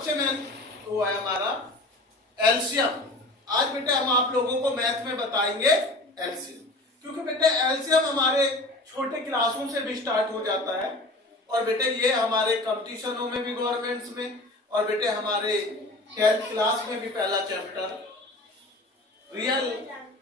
सबसे मेन वो है हमारा एलसीएम। आज बेटे हम आप लोगों को मैथ में बताएंगे एलसीएम, क्योंकि बेटे एलसीएम हमारे छोटे क्लासों से भी स्टार्ट हो जाता है और बेटे ये हमारे कंपटीशनों में भी, गवर्नमेंट्स में, और बेटे हमारे 10th क्लास में भी पहला चैप्टर रियल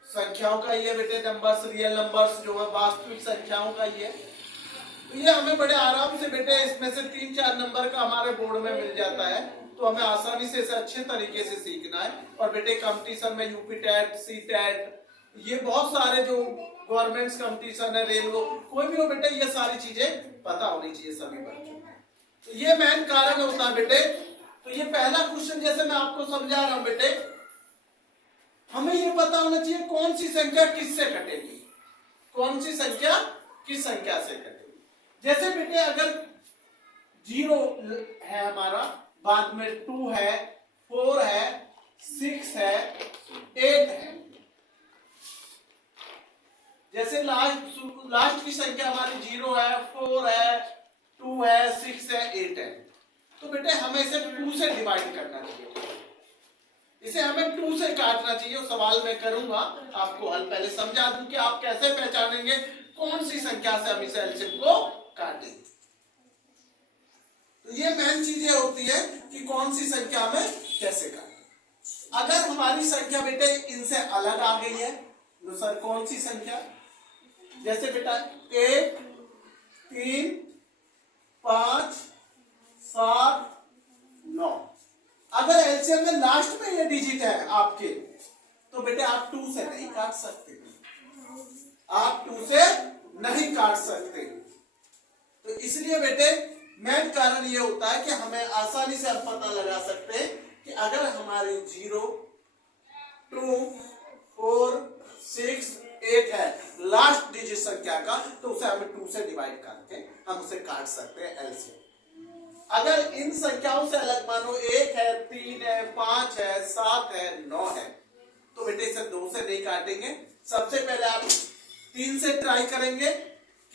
संख्याओं का ही है बेटे। नंबर्स, रियल नंबर्स जो है वास्तविक संख्याओं का ही है। तो ये हमें बड़े आराम से बेटे इसमें से 3-4 नंबर का हमारे बोर्ड में मिल जाता है, तो हमें आसानी से इसे अच्छे तरीके से सीखना है। और बेटे कंपटीशन में यूपी टेट, सी टेट, ये बहुत सारे जो गवर्नमेंट्स कंपटीशन है, रेलवे, कोई भी हो बेटे, ये सारी चीजें पता होनी चाहिए सभी बच्चों को। तो ये मेन कारण होता है बेटे। तो ये पहला क्वेश्चन जैसे मैं आपको समझा रहा हूं बेटे, हमें ये पता होना चाहिए कौन सी संख्या किससे कटेगी, कौन सी संख्या किस संख्या से कटेगी। जैसे बेटे अगर 0 है हमारा, बाद में 2 है, 4 है, 6 है, 8 है। जैसे लास्ट की संख्या हमारी 0 है, 4 है, 2 है, 6 है, 8 है, तो बेटे हमें इसे 2 से डिवाइड करना चाहिए, इसे हमें 2 से काटना चाहिए। सवाल मैं करूंगा, आपको हल पहले समझा दूं कि आप कैसे पहचानेंगे कौन सी संख्या से हम इसे एलसीएम को काटेंगे। तो ये मेन चीजें होती है कि कौन सी संख्या में कैसे काटें। अगर हमारी संख्या बेटे इनसे अलग आ गई है तो सर कौन सी संख्या, जैसे बेटा 1, 3, 5, 7, 9, अगर एलसीएम में लास्ट में ये डिजिट है आपके, तो बेटे आप 2 से नहीं काट सकते, आप 2 से नहीं काट सकते। तो इसलिए बेटे मेन कारण ये होता है कि हमें आसानी से हम पता लगा सकते हैं कि अगर हमारी 0, 2, 4, 6, 8 है लास्ट डिजिट संख्या का, तो उसे हमें 2 से डिवाइड करके हम उसे काट सकते हैं एलसीएम। अगर इन संख्याओं से अलग मानो 1 है, 3 है, 5 है, 7 है, 9 है, तो बेटे इसे 2 से नहीं काटेंगे। सबसे पहले आप 3 से ट्राई करेंगे।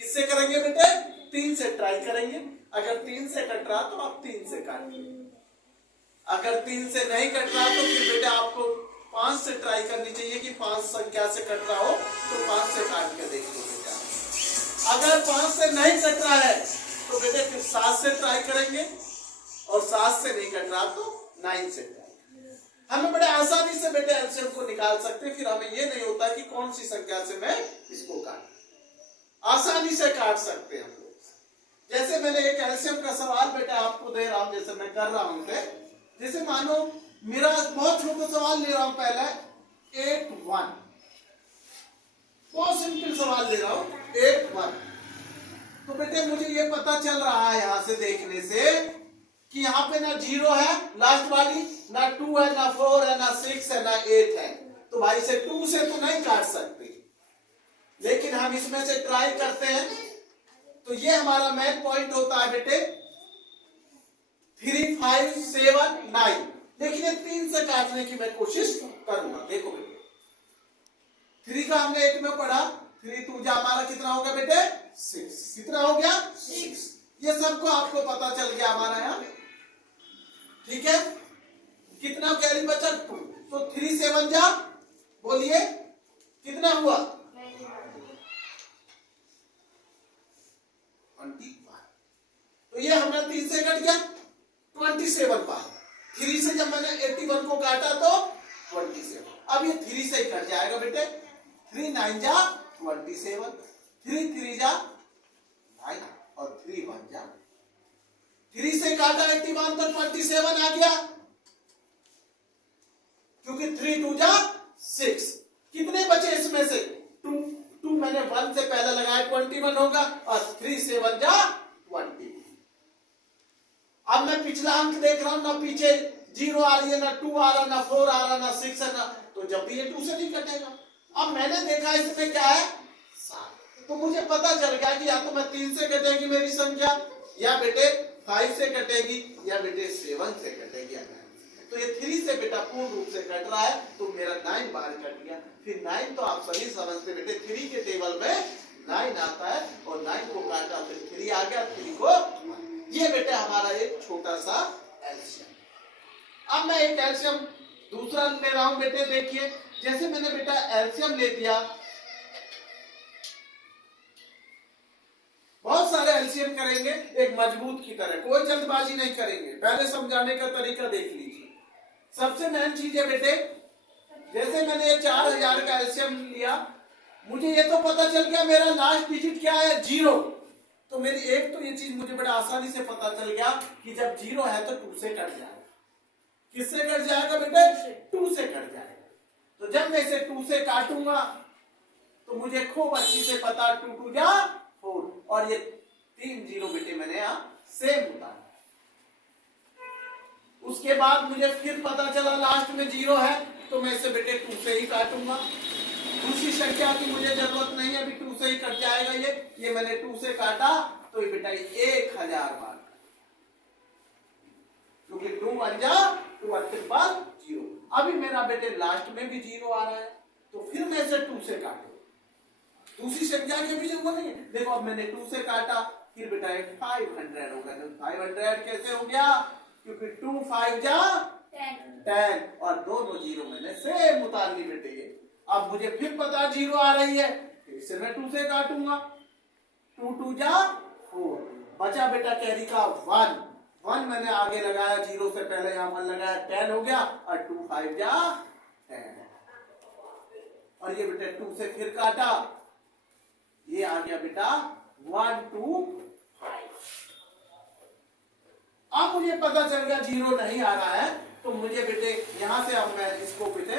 किससे करेंगे बेटे? 3 से ट्राई करेंगे। अगर 3 से कट रहा तो आप 3 से काटिए, अगर 3 से नहीं कट रहा तो फिर बेटे आपको 5 से ट्राई करनी चाहिए कि 5 संख्या से कट रहा हो तो 5 से काट के देखिए बेटा। अगर 5 से नहीं कट रहा है तो बेटे फिर 7 से ट्राई करेंगे, और 7 से नहीं कट रहा तो 9 से ट्राई करेंगे। हमें बड़े आसानी से बेटे एलसीएम को निकाल सकते हैं। फिर हमें ये नहीं होता कि कौन सी संख्या से मैं इसको काट, आसानी से काट सकते हैं हम लोग। जैसे मैंने एक एलसीएम का सवाल बेटा आपको दे रहा हूं, जैसे मैं कर रहा हूं, जैसे मानो मेरा बहुत छोटा सवाल ले रहा हूं, पहला 8, 1, बहुत सिंपल सवाल ले रहा हूं, 8, 1। तो बेटे मुझे ये पता चल रहा है यहां से देखने से कि यहाँ पे ना 0 है लास्ट वाली, ना 2 है, ना 4 है, ना 6 है, ना 8 है, तो भाई इसे 2 से तो नहीं काट सकते, लेकिन हम इसमें से ट्राई करते हैं। तो ये हमारा मेन पॉइंट होता है बेटे 3, 5, 7, 9, लेकिन ये 3 से काटने की मैं कोशिश करूंगा। देखो बेटे 3 का हमने 8 में पढ़ा, 3 2 जा हमारा कितना हो गया बेटे 6, कितना हो गया 6। ये सबको आपको पता चल गया हमारा यहाँ, ठीक है। कितना कैरी बचा 2, तो 3 7 जा, बोलिए कितना हुआ 21। तो ये हमारा 3 से कट गया 27 बार। 3 से जब मैंने 81 को काटा तो 27, अब ये 3 से ही कट जाएगा बेटे। 3 9 जा 27, 3 3 जा 9 और 3 1 जा, 3 से काटा 81 तो 27 आ गया, क्योंकि 3 2 जा 6। कितने बचे इसमें से 2 मैंने 1 से पहले लगाया 21 होगा, और 3 7 जा 20। अब मैं पिछला अंक देख रहा हूं, ना पीछे 0 आ रही है, ना 2 आ रहा, ना 4 आ रहा, ना 6 है, ना, तो जब भी ये 2 से नहीं कटेगा। अब मैंने देखा इसमें क्या है 7, तो मुझे पता चल गया कि या तो मैं 3 से कटेगी मेरी संख्या, या बेटे 5 से कटेगी, या बेटे 7 से कटेगी। तो ये 3 से बेटा पूर्ण रूप से कट रहा है, तो मेरा 9 बार कट गया। फिर 9 तो आप सभी समझते बेटे 3 के टेबल में 9 आता है, और 9 को काटा फिर 3 आ गया, 3 को, ये बेटे हमारा एक छोटा सा एलसीएम। अब मैं एक एलसीएम दूसरा ले रहा हूं बेटे। देखिए जैसे मैंने बेटा एलसीएम ले दिया, बहुत सारे एलसीएम करेंगे एक मजबूत की तरह, कोई जल्दबाजी नहीं करेंगे, पहले समझाने का तरीका देख लीजिए। सबसे मेन चीज है बेटे, जैसे मैंने 4000 का एलसीएम लिया, मुझे ये तो पता चल गया मेरा लास्ट डिजिट क्या है, 0। तो मेरी एक तो ये चीज मुझे बड़ा आसानी से पता चल गया कि जब 0 है तो 2 से कट जाएगा। किससे कट जाएगा बेटे? 2 से कट जाएगा। तो जब मैं इसे 2 से काटूंगा तो मुझे खूब अच्छी से पता 2 2 जा 4, और ये 3 0 बेटे मैंने यहां सेम उतारा। उसके बाद मुझे फिर पता चला लास्ट में 0 है, तो मैं इसे बेटे 2 से ही काटूंगा। दूसरी संख्या की मुझे जरूरत नहीं है, अभी 2 से ही कट जाएगा। ये मैंने 2 से काटा तो ये बेटा 1000 बार, क्योंकि 2 1 जा 2 0। अभी मेरा बेटे लास्ट में भी 0 आ रहा है, तो फिर मैं इसे 2 से काटूंगा। दूसरी संख्या की भी जरूरत नहीं है। देखो अब मैंने 2 से काटा, फिर बेटा 500 होगा। 500 कैसे हो गया? क्योंकि 2 5 जा 10 और दोनों 0 मैंने सेम उतार ली बेटे। अब मुझे फिर पता 0 आ रही है, फिर इसे मैं 2 से काटूंगा। 2 2 जा 4, बचा बेटा कैरी का 1। 1 मैंने आगे लगाया, 0 से पहले यहां 1 लगाया, 10 हो गया, और 2 5 जा 10। और ये बेटा 2 से फिर काटा, ये आ गया बेटा 1 2 5। अब मुझे पता चल गया 0 नहीं आ रहा है, तो मुझे बेटे यहां से अब मैं इसको बेटे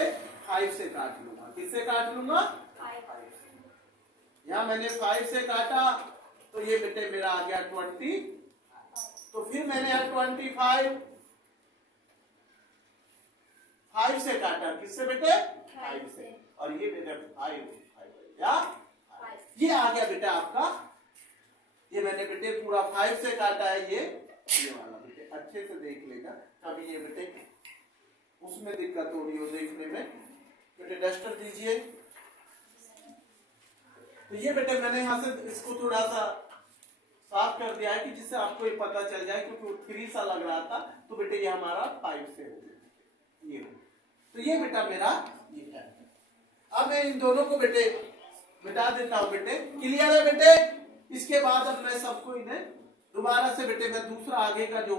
5 से काट लूंगा। किससे काट लूंगा? 5। यहां मैंने 5 से काटा, तो ये बेटे मेरा आ गया 20। तो फिर मैंने 25 5 से काटा। किससे बेटे? 5 से। और ये बेटे 5 या ये आ गया बेटा आपका। ये मैंने बेटे पूरा 5 से काटा है। ये वाला बेटे अच्छे से देख लेगा, कभी ये बेटे उसमें दिक्कत हो रही हो देखने में, बेटे डस्टर दीजिए। तो ये बेटे मैंने यहां से इसको थोड़ा सा साफ कर दिया है कि जिससे आपको ये पता चल जाए, क्योंकि 3 सा लग रहा था। तो बेटे ये हमारा 5 से हो गया, ये तो ये बेटा मेरा ये है। अब मैं इन दोनों को बेटे मिटा देता हूं बेटे। क्लियर है बेटे? इसके बाद अब मैं सबको इन्हें दोबारा से बेटे मैं दूसरा आगे का जो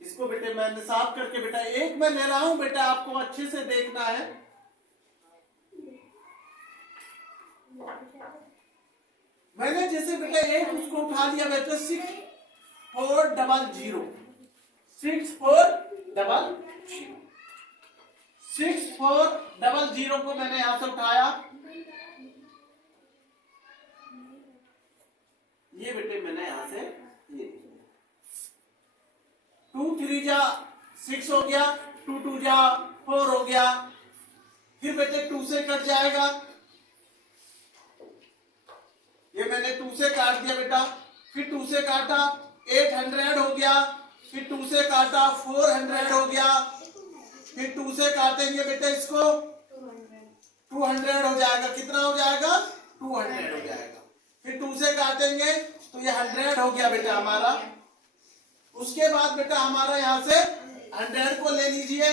इसको बेटे मैंने साफ करके बेटा एक मैं ले रहा हूं बेटा, आपको अच्छे से देखना है। मैंने जैसे बेटा एक उसको उठा लिया बेटा 6400 6400 को मैंने यहां से उठाया। ये बेटे मैंने यहां से ये 2 3 जा 6 हो गया, 2 2 जा 4 हो गया। फिर बेटे 2 से कट जाएगा, ये मैंने 2 से काट दिया बेटा। फिर 2 से काटा 800 हो गया, फिर 2 से काटा 400 हो गया, फिर 2 से काटेंगे बेटे इसको 200 हो जाएगा। कितना हो जाएगा? 200 हो जाएगा। फिर 2 से काटेंगे तो ये 100 हो गया बेटा हमारा। उसके बाद बेटा हमारा यहां से 100 को ले लीजिए,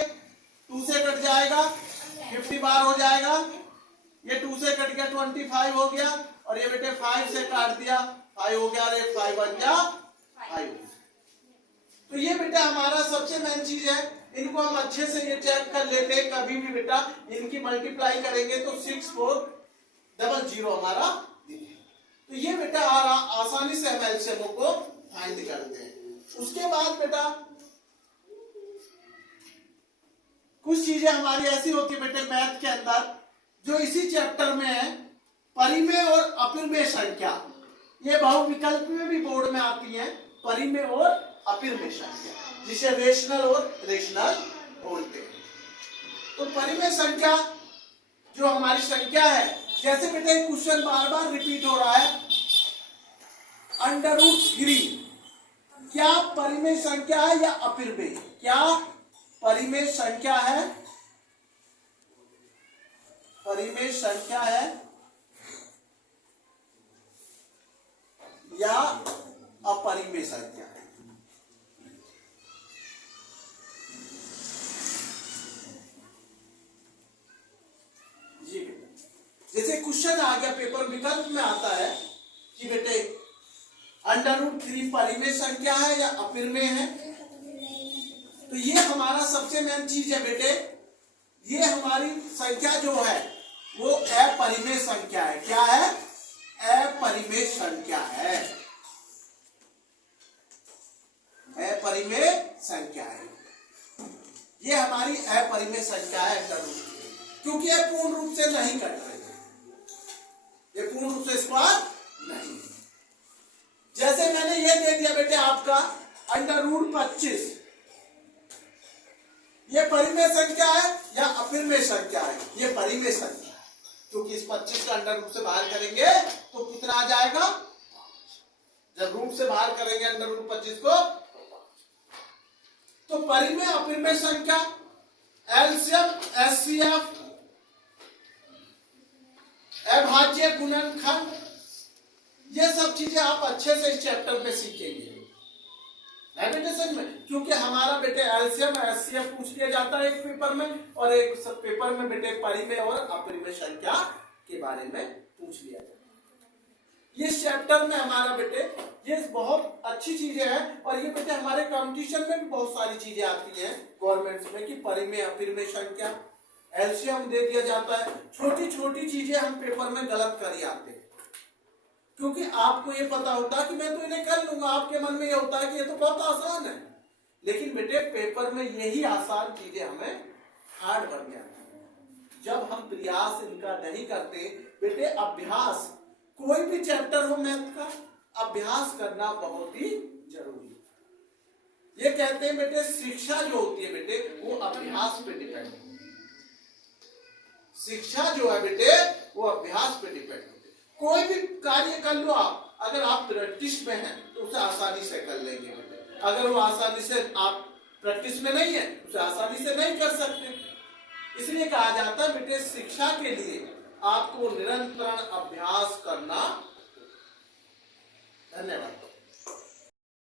2 से कट जाएगा 50 बार हो जाएगा। ये 2 से कट गया 25 हो गया, और ये बेटे 5 से काट दिया 5 हो गया। अरे 5 1 जा 5। तो ये बेटा हमारा सबसे मेन चीज है। इनको हम अच्छे से ये चेक कर लेते हैं, कभी भी बेटा इनकी मल्टीप्लाई करेंगे तो 6400 हमारा दिखे। तो ये बेटा आसानी से हम एलसीएम को फाइंड करते हैं। उसके बाद बेटा कुछ चीजें हमारी ऐसी होती है बेटे मैथ के अंदर, जो इसी चैप्टर में है, परिमेय और अपरिमेय संख्या। ये बहुविकल्प में भी बोर्ड में आती है, परिमेय और अपरिमेय संख्या, जिसे रेशनल और रेशनल बोलते हैं। तो परिमेय संख्या जो हमारी संख्या है, जैसे बेटा क्वेश्चन बार बार रिपीट हो रहा है, √3 क्या परिमेय संख्या है या अपरिमेय? क्या परिमेय संख्या है? परिमेय संख्या है या अपरिमेय संख्या है? क्वेश्चन आ गया पेपर विकल्प में आता है कि बेटे √3 परिमेय संख्या है या अपरिमेय है। तो ये हमारा सबसे मेन चीज है बेटे, ये हमारी संख्या जो है वो अपरिमेय संख्या है। क्या है? अपरिमेय संख्या है, अपरिमेय संख्या है। ये हमारी अपरिमेय संख्या है क्योंकि ये पूर्ण रूप से नहीं कट रही है, ये पूर्ण रूप से स्क्वायर नहीं। जैसे मैंने ये दे दिया बेटे आपका √25, ये परिमेय संख्या है या अपरिमेय संख्या है? ये परिमेय संख्या है, क्योंकि इस 25 का अंडर रूट से बाहर करेंगे तो कितना आ जाएगा? जब रूट से बाहर करेंगे √25 को, तो परिमेय अपरिमेय संख्या, एलसीएम, एचसीएफ, अभाज्य, गुणनखंड, ये सब चीजें आप अच्छे से इस चैप्टर में सीखेंगे एडिशन में, क्योंकि हमारा बेटे एलसीएम एचसीएफ पूछ लिया जाता है एक पेपर में, और एक सब पेपर में बेटे परिमेय और अपरिमेय संख्या के बारे में पूछ लिया जाता है। इस चैप्टर में हमारा बेटे ये बहुत अच्छी चीजें हैं, और ये बेटे हमारे कंपटीशन में भी बहुत सारी चीजें आती हैं गवर्नमेंट में कि परिमेय अपरिमेय संख्या, एलसीएम दे दिया जाता है। छोटी छोटी चीजें हम पेपर में गलत कर ही आते हैं, क्योंकि आपको ये पता होता है कि मैं तो इन्हें कर लूंगा, आपके मन में ये होता है कि ये तो बहुत आसान है, लेकिन बेटे पेपर में यही आसान चीजें हमें हार्ड बन जाती है जब हम प्रयास इनका नहीं करते। बेटे अभ्यास, कोई भी चैप्टर हो मैथ का, अभ्यास करना बहुत ही जरूरी है। ये कहते हैं बेटे शिक्षा जो होती है बेटे वो अभ्यास पे डिपेंड है, शिक्षा जो है बेटे वो अभ्यास पे डिपेंड है। कोई भी कार्य कर लो आप, अगर आप प्रैक्टिस में हैं तो उसे आसानी से कर लेंगे बेटे, अगर वो आसानी से आप प्रैक्टिस में नहीं है उसे आसानी से नहीं कर सकते। इसलिए कहा जाता है बेटे शिक्षा के लिए आपको निरंतर अभ्यास करना। धन्यवाद।